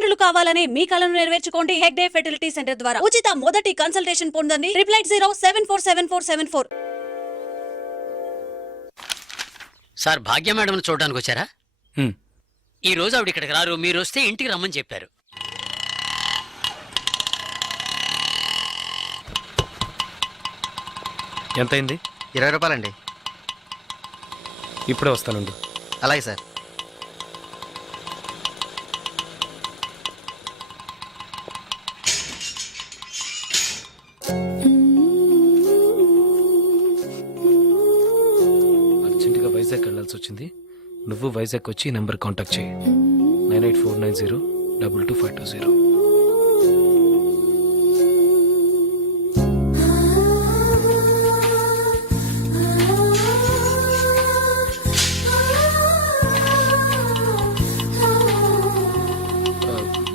తల్లిదండ్రులు కావాలని మీ కలను నెరవేర్చుకోండి హెగ్డే ఫెర్టిలిటీ సెంటర్ ద్వారా. ఉచిత మొదటి కన్సల్టేషన్ పొందండి 8807474474. సార్ భాగ్య మేడం చూడడానికి వచ్చారా? ఈ రోజు ఆవిడ ఇక్కడికి రారు, మీరు వస్తే ఇంటికి రమ్మని చెప్పారు. ఎంతైంది? 20 రూపాయలండి. ఇప్పుడే వస్తానండి. అలాగే సార్. అర్జెంటుగా వైజాగ్ వెళ్ళాల్సి వచ్చింది. నువ్వు వైజాగ్ వచ్చి ఈ నెంబర్ కాంటాక్ట్ చేయి. 9849022520.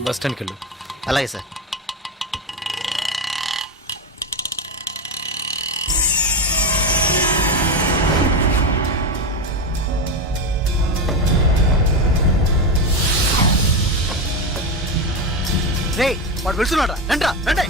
బస్ స్టాండ్కి వెళ్ళు. అలాగే సార్. రే వాడు వెళ్తున్నాడా? రండ్రా రండి.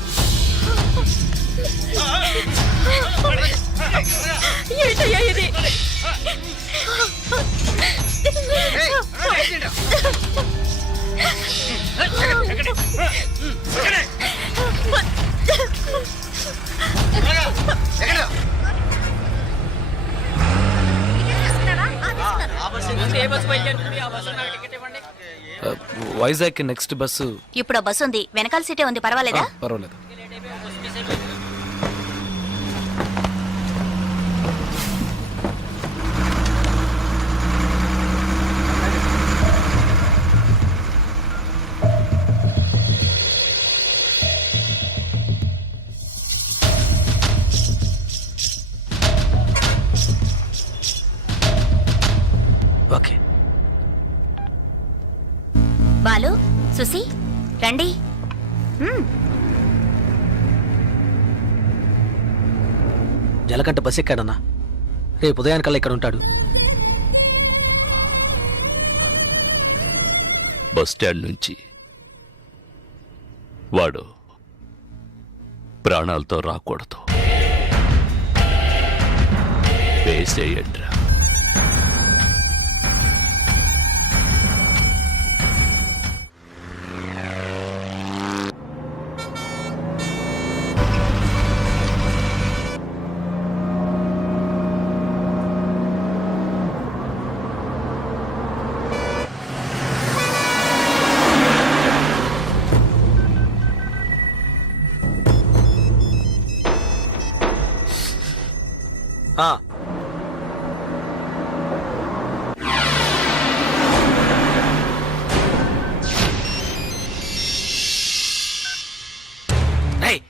వైజాగ్ నెక్స్ట్ బస్సు ఇప్పుడు బస్సు ఉంది, వెనకాల సీటే ఉంది, పర్వాలేదా? పర్వాలేదు. ఓకే. బాలు, సుసి, రండి. జలకంట బస్ ఎక్కాడన్నా. రేపు ఉదయానికల్లా ఇక్కడ ఉంటాడు. బస్ స్టాండ్ నుంచి వాడు ప్రాణాలతో రాకూడదు. వేసేయండ్రా.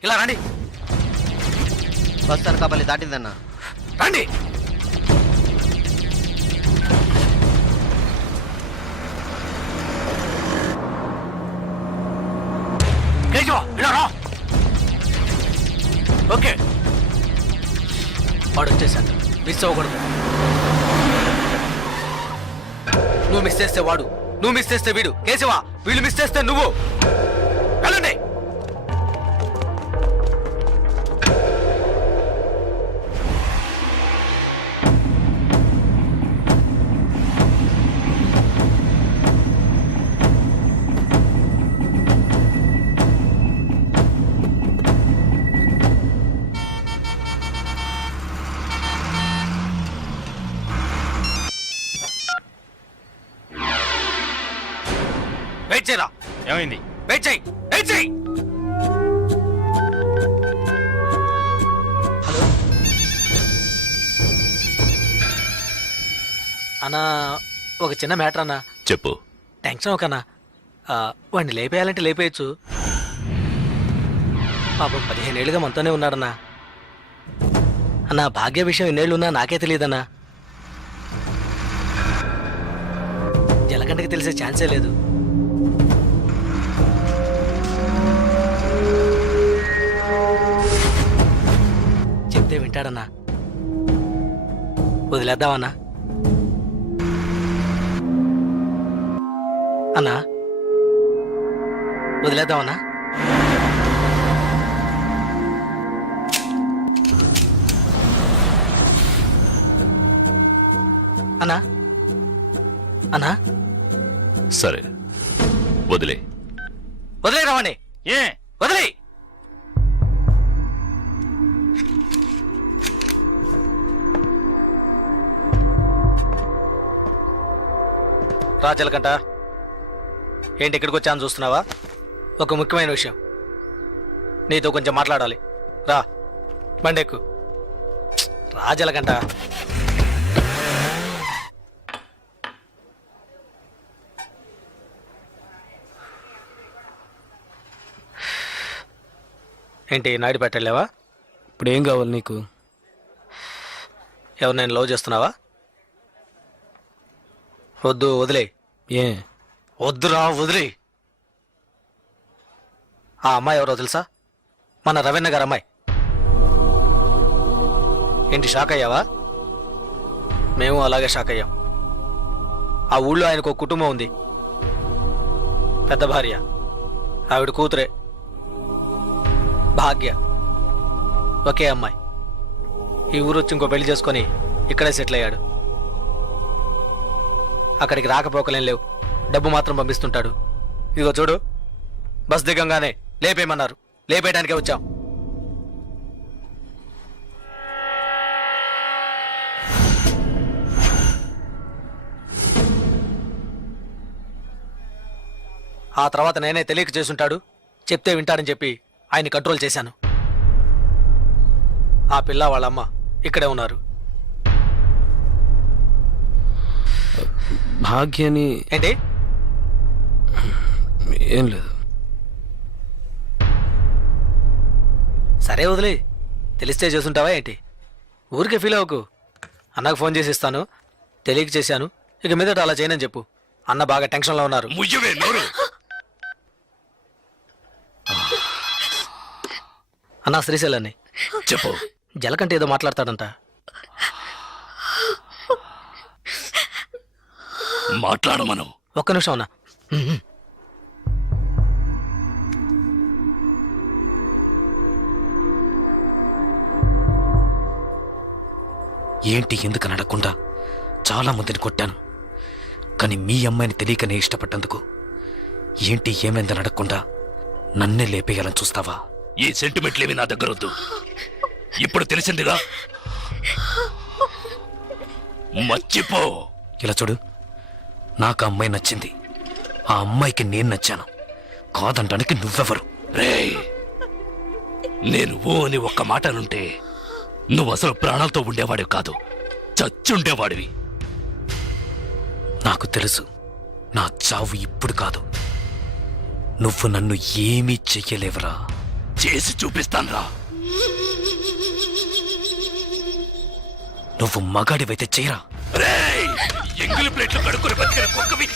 ఇలా రండి. బస్ అనకాపల్లి దాటిందన్నా. రండి. ఓకే, వాడు వచ్చేసాడు. మిస్ అవ్వకూడదు. నువ్వు మిస్ చేస్తే వాడు, నువ్వు మిస్ చేస్తే వీడు. కేశవా, వీళ్ళు మిస్ చేస్తే నువ్వు. వెళ్ళండి. వెయిట్ చేయరా. ఏమైంది? వెయిట్ చేయి, వెయిట్ చేయి. హలో అన్నా, ఒక చిన్న మ్యాటర్ అన్నా. చెప్పు. టెన్షన్ ఒకన్నా. వాడిని లేపేయాలంటే లేపేయచ్చు. పాపం 15 ఏళ్ళుగా మనతోనే ఉన్నాడన్నా. అన్నా, భాగ్య విషయం ఎన్నేళ్ళున్నా నాకే తెలియదన్నా. జలకంటకి తెలిసే ఛాన్సే లేదు. చెప్తే వింటాడన్నా. వదిలేద్దామన్నా. అన్నా వదిలేద్దామన్నా? అన్నా అన్నా సరే వదిలే. వదిలే రావండి. ఏ వదిలే. రాజలకంట ఏంటి ఇక్కడికి వచ్చాను చూస్తున్నావా? ఒక ముఖ్యమైన విషయం నీతో కొంచెం మాట్లాడాలి. రా బండెక్కు. రాజలకంట ఏంటి నాయుడు పెట్టలేవా? ఇప్పుడు ఏం కావాలి నీకు? ఎవరు నేను లవ్ చేస్తున్నావా? వద్దు వదిలే. ఏ వద్దురా వదిలే. ఆ అమ్మాయి ఎవరో తెలుసా? మన రవీణ గారు అమ్మాయి. ఏంటి షాక్ అయ్యావా? మేము అలాగే షాక్ అయ్యాం. ఆ ఊళ్ళో ఆయనకు ఒక కుటుంబం ఉంది, పెద్ద భార్య, ఆవిడ కూతురే భాగ్య, ఒకే అమ్మాయి. ఈ ఊరు వచ్చి ఇంకో పెళ్లి చేసుకొని ఇక్కడే సెటిల్ అయ్యాడు. అక్కడికి రాకపోకలేం లేవు, డబ్బు మాత్రం పంపిస్తుంటాడు. ఇదిగో చూడు, బస్ దిగంగానే లేపేయమన్నారు, లేపేయడానికే వచ్చాం. ఆ తర్వాత నేనే తెలియక చేసుంటాడు, చెప్తే వింటాడని చెప్పి ఆయన్ని కంట్రోల్ చేశాను. ఆ పిల్ల వాళ్ళమ్మ ఇక్కడే ఉన్నారు. భాగ్యని ఏంటి? ఏం లేదు. సరే వదిలే. తెలిస్తే చేసుంటావా ఏంటి? ఊరికే ఫీల్ అవ్వకు. అన్నకు ఫోన్ చేసి ఇస్తాను, తెలియక చేశాను, ఇక మీదట అలా చేయనని చెప్పు. అన్న బాగా టెన్షన్లో ఉన్నారు. ముయ్యవే నోరు. అన్న శ్రీశైలాన్ని చెప్పు. జలకంటే ఏదో మాట్లాడతాడంట. మాట్లాడమను. ఒక్క నిమిషం అన్న. ఏంటి ఎందుకు అడగకుండా చాలా మందిని కొట్టాను, కానీ మీ అమ్మాయిని తెలియకనే ఇష్టపడ్డందుకు ఏంటి ఏమైందని అడగకుండా నన్నే లేపేయాలని చూస్తావా? ఈ సెంటిమెంట్లేవి నా దగ్గర వద్దు. ఇప్పుడు తెలిసిందిగా, మర్చిపో. ఇలా చూడు, నాకు ఆ అమ్మాయి నచ్చింది, ఆ అమ్మాయికి నేను నచ్చాను. కాదంటానికి నువ్వెవరు? రేయ్, నేను ఓ అని ఒక్క మాట అనుంటే నువ్వు అసలు ప్రాణాలతో ఉండేవాడివి కాదు, చచ్చుండేవాడివి. నాకు తెలుసు, నా చావు ఇప్పుడు కాదు. నువ్వు నన్ను ఏమీ చెయ్యలేవరా. చేసి చూపిస్తాన్రా. నువ్వు మగాడివైతే చేయరా. రేయ్, ఎంగిలి ప్లేట్లు కడుక్కుని బతికిన కుక్కవి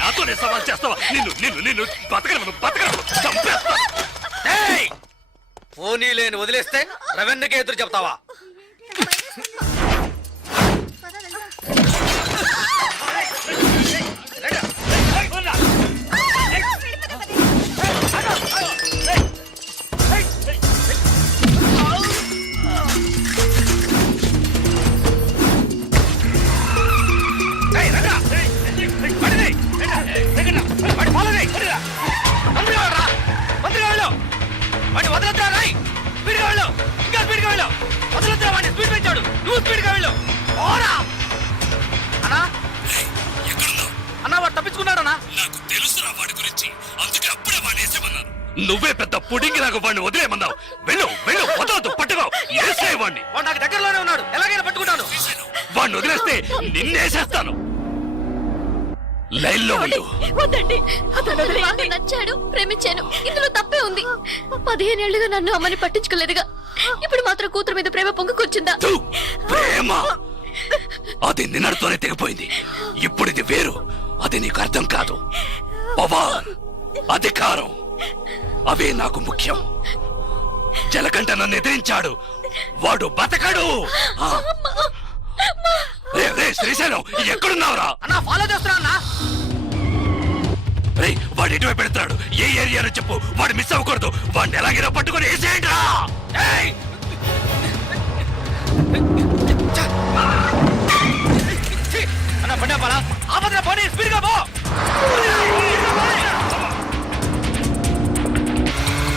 నాతోనే సవాల్ చేస్తావా? నిన్ను బతకను చంపేస్తా. పోనీ లేని వదిలేస్తే రవెన్నకే ఎదురు చెప్తావా? నువ్వే పెద్ద పుడింగి నాకు వాడిని వదిలేమన్నావు. వెళ్ళు వదలదు, పట్టుకో. వాడిని నాకు దగ్గరలోనే ఉన్నాడు, ఎలాగైనా పట్టుకుంటాను. వాడిని వదిలేస్తే నిన్నేసేస్తాను. లైన్లో ఉండు. వద్దండి, అతను వదిలేయండి. నచ్చాడు, ప్రేమించాను, ఇందులో తప్పే ఉంది. 15 ఏళ్లుగా నన్ను అమ్మని పట్టించుకోలేదుగా, ఇప్పుడు మాత్రం కూతురు మీద ప్రేమ పొంగుకొచ్చిందా? తు, ప్రేమ అది నిన్నటితోనే తెగిపోయింది. ఇప్పుడు ఇది వేరు, అది నీకు అర్థం కాదు. పవర్, అధికారం అవే నాకు ముఖ్యం. జలకంట నన్ను ఎదిరించాడు, వాడు బతకడు. శ్రీశైలం ఎక్కడున్నావురా? అన్నా ఫాలో చేస్తున్నా అన్నా. రేయ్, వాడు ఎటువైపు పెడతాడు? ఏ ఏరియాలో చెప్పు, వాడు మిస్ అవ్వకూడదు. వాడిని ఎలాగైనా పట్టుకొని వేసేయండి రా. ఏయ్! అన్న బండి ఆపాలా? ఆపదరా పోనీ, స్పీడ్గా పో.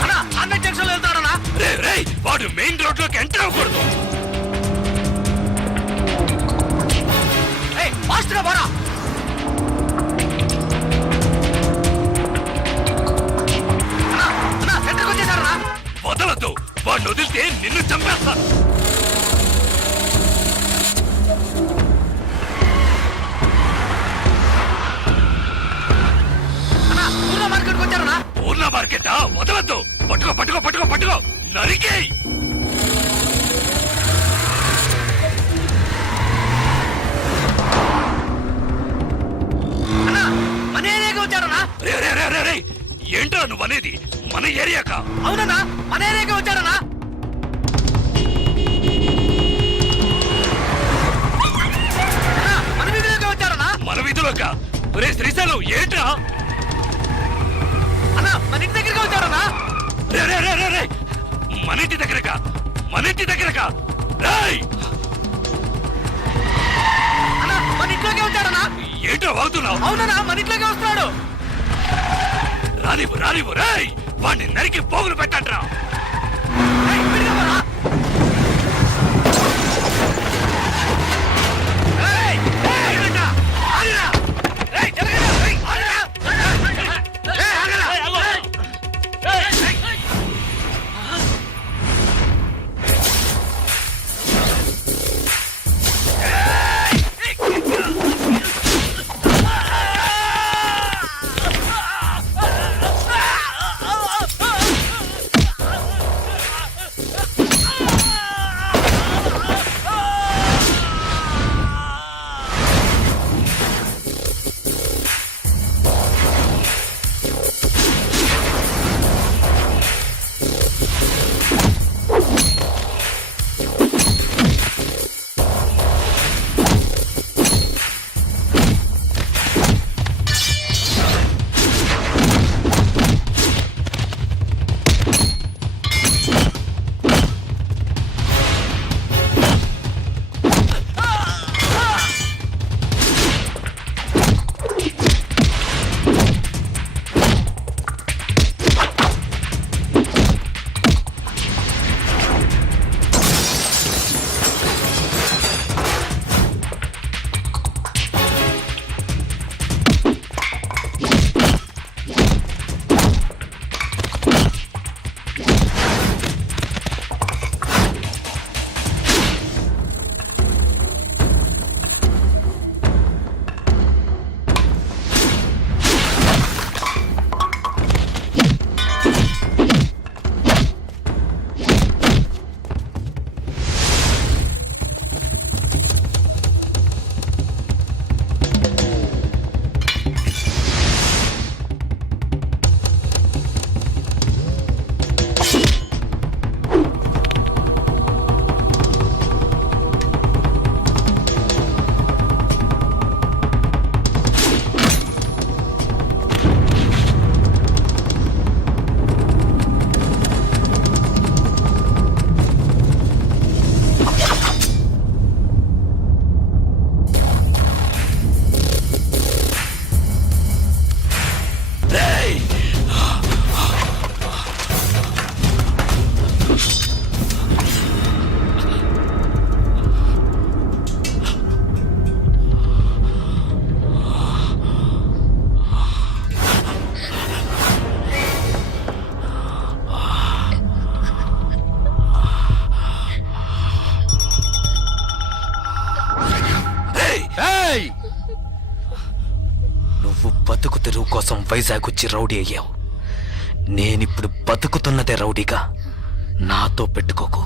అన్న అన్న జంక్షన్లో వెళ్తాడన్నా. రేయ్, వాడు మెయిన్ రోడ్ లోకి ఎంటర్ అవ్వకూడదు. ఫాస్ట్గా పోరా. అన్న సెంటర్కి వచ్చేసారన్నా. వదలొద్దు, వాడిని వదిలితే నిన్ను చంపేస్తాను. పూర్ణ మార్కెట్కి వచ్చారన్నా. పూర్ణ మార్కెటా? వదలొద్దు. పట్టుకో పట్టుకో పట్టుకో పట్టుకో, నరికేయ్. మన ఏరియాకి వచ్చారన్నా. రే రే రే రే రే, ఏంట్రా నువ్వు అనేది? మన ఏరియాకా? అవునన్నా, మన ఏరియాకి వచ్చారన్నా. మన వీధిలోకి వచ్చారన్నా. మన వీధిలోకా? రే శ్రీశైలం, ఏంట్రా? అన్నా మన ఇంటి దగ్గరికి వచ్చారన్నా. రే రే రే రే రే, మన ఇంటి దగ్గరకా? మన ఇంటి దగ్గరకా? రేయ్, అన్నా మన ఇంట్లోకి వచ్చారన్నా. ఏంట్రా వాగుతున్నావు? అవునన్నా, మన ఇంట్లోకి వస్తున్నాడు. రానివ్వు రానివ్వు. రేయ్, వాడిని నరికి పోగులు పెట్టండ్రా. ఏయ్, విడిగా పోరా. ఏయ్, ఏయ్, ఆగండి. ఆగరా. ఏయ్, జరగరా. ఏయ్, ఆగరా. ఏయ్, ఆగరా. బతుకు తెరువు కోసం వైజాగ్ వచ్చి రౌడీ అయ్యావు. నేనిప్పుడు బతుకుతున్నదే రౌడీగా. నాతో పెట్టుకోకు.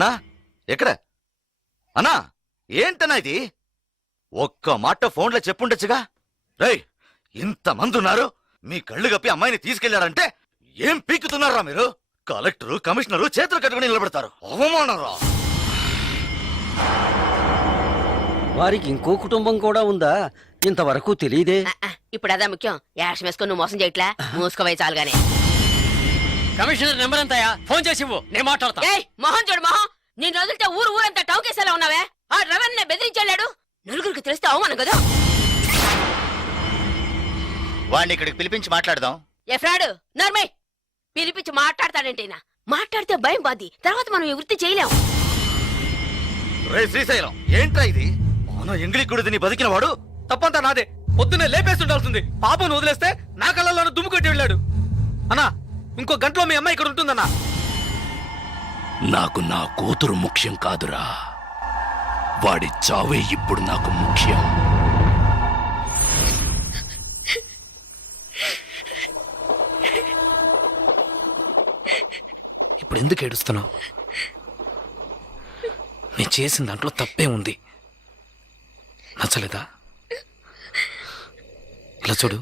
అన్నా ఎక్కడ అన్నా ఏంటన్నా ఇది ఒక్క మాట ఫోన్లో చెప్పుండొచ్చుగా రేయ్ ఇంతమంది ఉన్నారు మీ కళ్ళు కప్పి అమ్మాయిని తీసుకెళ్లారంటే ఏం పీకుతున్నారా మీరు కలెక్టరు కమిషనరు చేతులు కట్టుకుని నిలబెడతారు అవమానరా వారికి ఇంకో కుటుంబం కూడా ఉందా ఇంతవరకు తెలియదే. ఇప్పుడు అదా ముఖ్యం యాష్ వేసుకొని నువ్వు మోసం చేయట్లా మూసుకోవే చాలుగానే. కమిషనర్ నెంబర్ ఎంతయా ఫోన్ చేసి ఇవ్వు నేను మాట్లాడతా. ఏయ్ మొహం చూడు మొహం, నేను వదిలితే ఊరంతా టౌకేసేలా ఉన్నావే. ఆ రవణ్ణి బెదిరించాడు, నలుగురికి తెలిస్తే అవమానం కదా. వాడిని ఇక్కడికి పిలిపించి మాట్లాడదాం. ఏ ఫ్రాడు నర్మే పిలిపించి మాట్లాడతాడంటేనా? మాట్లాడితే భయం బాది, తర్వాత మనం ఈ వృత్తి చేయలేం. రే శ్రీశైలం ఏంట్రా ఇది మన ఎంగిలి కుడిది నీ బతికిన వాడు తప్పంతా నాదే. పొద్దున్నే లేపేసి ఉండాల్సింది. పాపను వదిలేస్తే నా కళ్ళల్లోనూ దుమ్ము కొట్టి వెళ్ళాడు. అన్నా ఇంకో గంటలో మీ అమ్మాయి ఇక్కడ ఉంటుందన్నా. నాకు నా కూతురు ముఖ్యం కాదురా, వాడి చావే ఇప్పుడు నాకు ముఖ్యం. ఇప్పుడు ఎందుకు ఏడుస్తున్నావు? నేను చేసిన దాంట్లో తప్పే ఉంది. నచ్చలేదా? ఇలా చూడు,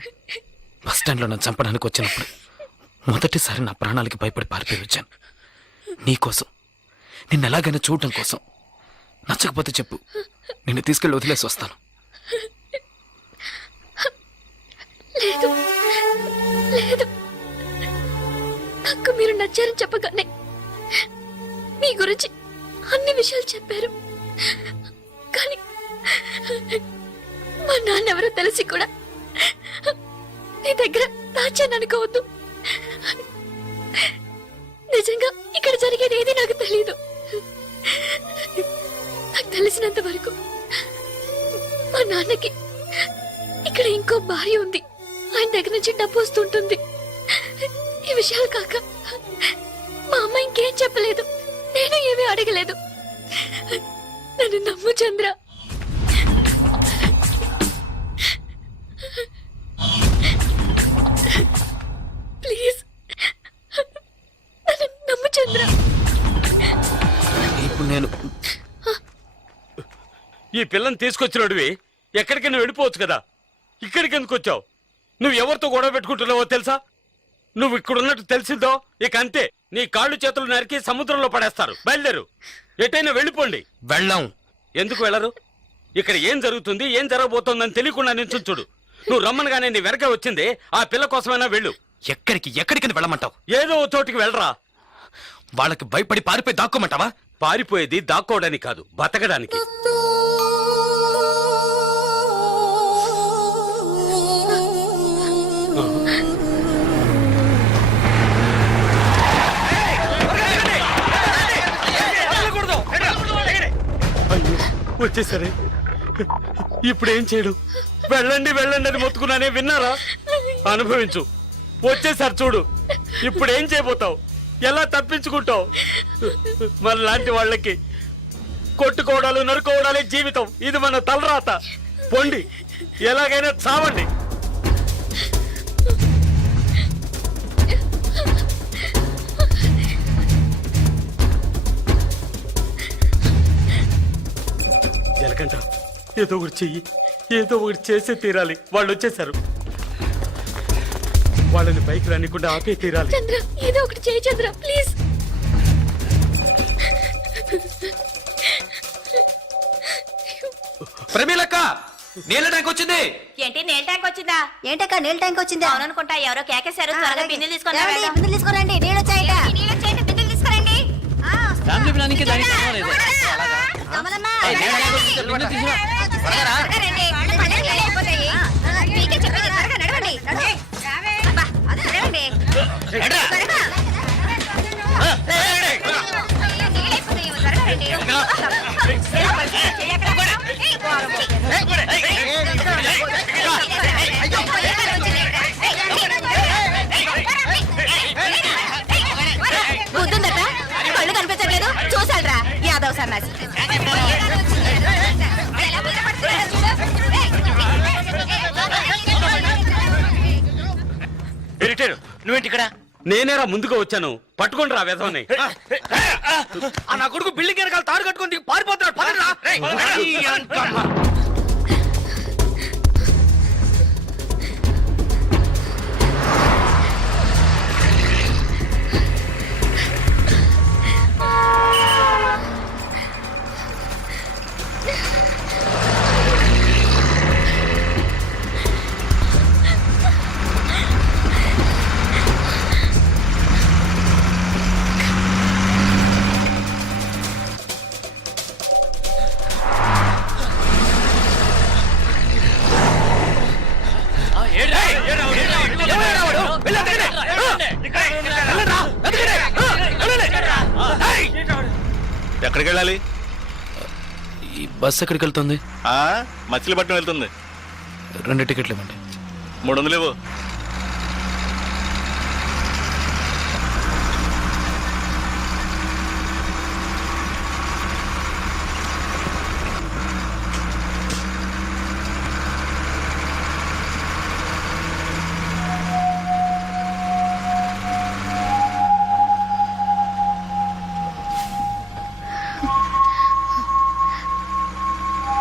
బస్ స్టాండ్లో నన్ను చంపడానికి వచ్చినప్పుడు మొదటిసారి నా ప్రాణాలకి భయపడి పారిపోయి వచ్చాను. నీకోసం, నిన్ను ఎలాగైనా చూడటం కోసం. నచ్చకపోతే చెప్పు, నిన్ను తీసుకెళ్ళి వదిలేసి వస్తాను. లేదు లేదు, నాకు మీరు నచ్చారని చెప్పగానే మీ గురించి అన్ని విషయాలు చెప్పారు. కానీ మా నాన్న ఎవరో తెలిసి కూడా నీ దగ్గర దాచాను అనుకోవద్దు. నిజంగా ఇక్కడ జరిగేది ఏది నాకు తెలీదు. నాకు తెలిసినంత వరకు మా నాన్నకి ఇక్కడ ఇంకో భార్య ఉంది. ఆయన దగ్గర నుంచి డబ్బు వస్తుంటుంది. ఈ విషయాలు కాక మా అమ్మ ఇంకేం చెప్పలేదు, నేను ఏమీ అడగలేదు. నన్ను నమ్ము చంద్ర. ప్లీజ్ నన్ను నమ్ము చంద్ర. ఇప్పుడు నేను ఈ పిల్లని తీసుకొచ్చినోడివి ఎక్కడికైనా వెళ్ళిపోవచ్చు కదా, ఇక్కడికి ఎందుకు వచ్చావు? నువ్వు ఎవరితో గొడవ పెట్టుకుంటున్నావో తెలుసా? నువ్వు ఇక్కడున్నట్టు తెలిసిందో ఇక అంతే, నీ కాళ్ళు చేతులు నరికి సముద్రంలో పడేస్తారు. బయలుదేరు, ఎటైనా వెళ్ళిపోండి. వెళ్ళాం. ఎందుకు వెళ్ళరు? ఇక్కడ ఏం జరుగుతుంది, ఏం జరగబోతోందని తెలియకుండా నించుని చూడు. నువ్వు రమ్మనగానే నీ వెనక వచ్చింది ఆ పిల్ల కోసమైనా వెళ్ళు. ఎక్కడికి వెళ్ళమంటావు? ఏదో ఓ చోటికి వెళ్ళరా. వాళ్ళకి భయపడి పారిపోయి దాక్కోమంటావా? పారిపోయేది దాక్కోవడానికి కాదు, బతకడానికి. వచ్చేసరే ఇప్పుడు ఏం చేయడు? వెళ్ళండి వెళ్ళండి అని మొత్తుకున్నానే, విన్నారా? అనుభవించు. వచ్చేసారి చూడు, ఇప్పుడు ఏం చేయబోతావు? ఎలా తప్పించుకుంటావు? మన లాంటి వాళ్ళకి కొట్టుకోవడాలు నరుకోవడాలే జీవితం. ఇది మన తలరాత. పొండి, ఎలాగైనా చావండి. జలకంట ఏదో ఒకటి చెయ్యి, ఏదో ఒకటి చేసే తీరాలి. వాళ్ళు వచ్చేసారు, వాళ్ళని పైకి రానికుండా ఆపే తీరాలి. చంద్ర ఏదో ఒకటి చేయి చంద్ర, ప్లీజ్. ప్రమీలక్క, నీళ్ళ ట్యాంక్ వచ్చింది. ఏంటి నీళ్ళ ట్యాంక్ వచ్చిందా? ఏంటక్క నీళ్ళ ట్యాంక్ వచ్చిందా? అవుననుకుంటా, ఎవరో కేకేశారు. త్వరగా బిన్నెలు తీసుకొని బిందెలు తీసుకురండి, నీళ్ళు వచ్చాయట. బిన్నెలు తీసుకురండి. ఫ్యామిలీ ప్లానింగ్ కి దానికి సంబంధం లేదు. కమలమ్మ, ఏయ్, నేను తీసుకురా. త్వరగా రా. త్వరగా రండి. పన్నెండు నీళ్ళు అయిపోతాయి. మీకే చెప్పేది, త్వరగా నడవండి. అబ్బా, నడవండి. ఎడ్రా. త్వరగా. నీళ్ళు అయిపోతాయి, త్వరగా రండి. బుద్ధుందట, కళ్ళు కనిపించట్లేదు. చూసాడ్రా యాదవ్ సన్నాసి. నువ్వేంటి ఇక్కడ? నేనేరా ముందుగా వచ్చాను. పట్టుకోండి రా వెధవని. ఆ నా కొడుకు బిల్డింగ్ వెనకాల తాడు కట్టుకొని దిగి పారిపోతున్నాడు. పదండ్రా. ఎక్కడికి వెళ్ళాలి? ఈ బస్ ఎక్కడికి వెళ్తుంది? మచిలీపట్నం వెళ్తుంది. 2 టికెట్లు ఇవ్వండి. 300 లేవు.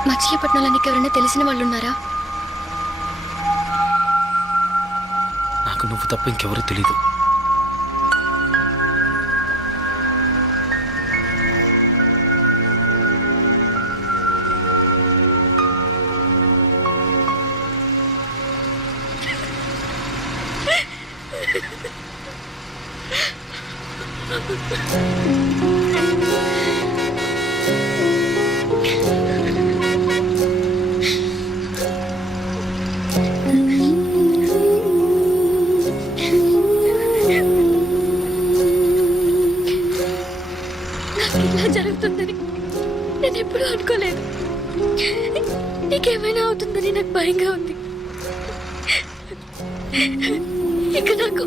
మచిలీపట్నంలో నీకు ఎవరైనా తెలిసిన వాళ్ళు ఉన్నారా? నాకు నువ్వు తప్ప ఇంకెవరూ తెలీదు. నాకు ఇలా జరుగుతుందని నేను ఎప్పుడూ అనుకోలేదు. నీకేమైనా అవుతుందని నాకు భయంగా ఉంది. ఇక నాకు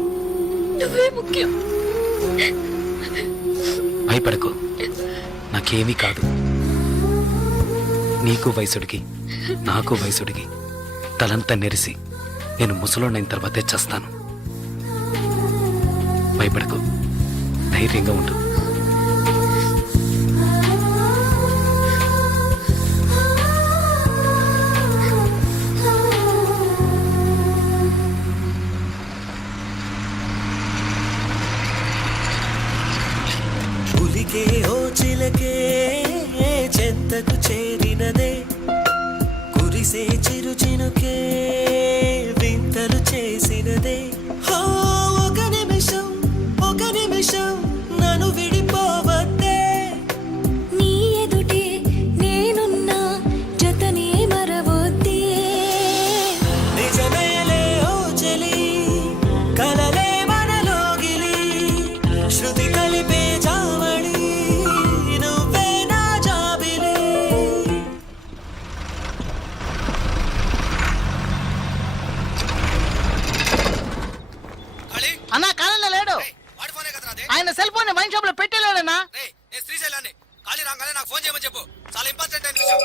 నువ్వే ముఖ్యం. భయపడకు, నాకేమీ కాదు. నీకు వయసుడికి నాకు వయసుడికి తలంతా నెరిసి నేను ముసలోనైన తర్వాతే చేస్తాను. భయపడకు, ధైర్యంగా ఉండు. పులికే ఓ చిలకే చెంతకు చేరినదే, కురిసే చిరు చినుకే వింతలు చేసినదే. ఒక నిమిషం నన్ను విడిపోవద్దే. నీ ఎదుటే నేనున్నా జతనే మరవొద్దే. నిజమేలే ఓ చెలి, కలలే మనలోగిలి, శృతి కలిపే జావళి, నువ్వే నా జాబిలి. అన్నా కాలంలో లేడు. ఆయన సెల్ ఫోన్ వైన్ షాప్ లో పెట్టేలేడన్నా. శ్రీశైలాన్ని ఖాళీ రాగానే నాకు ఫోన్ చేయమని చెప్పు.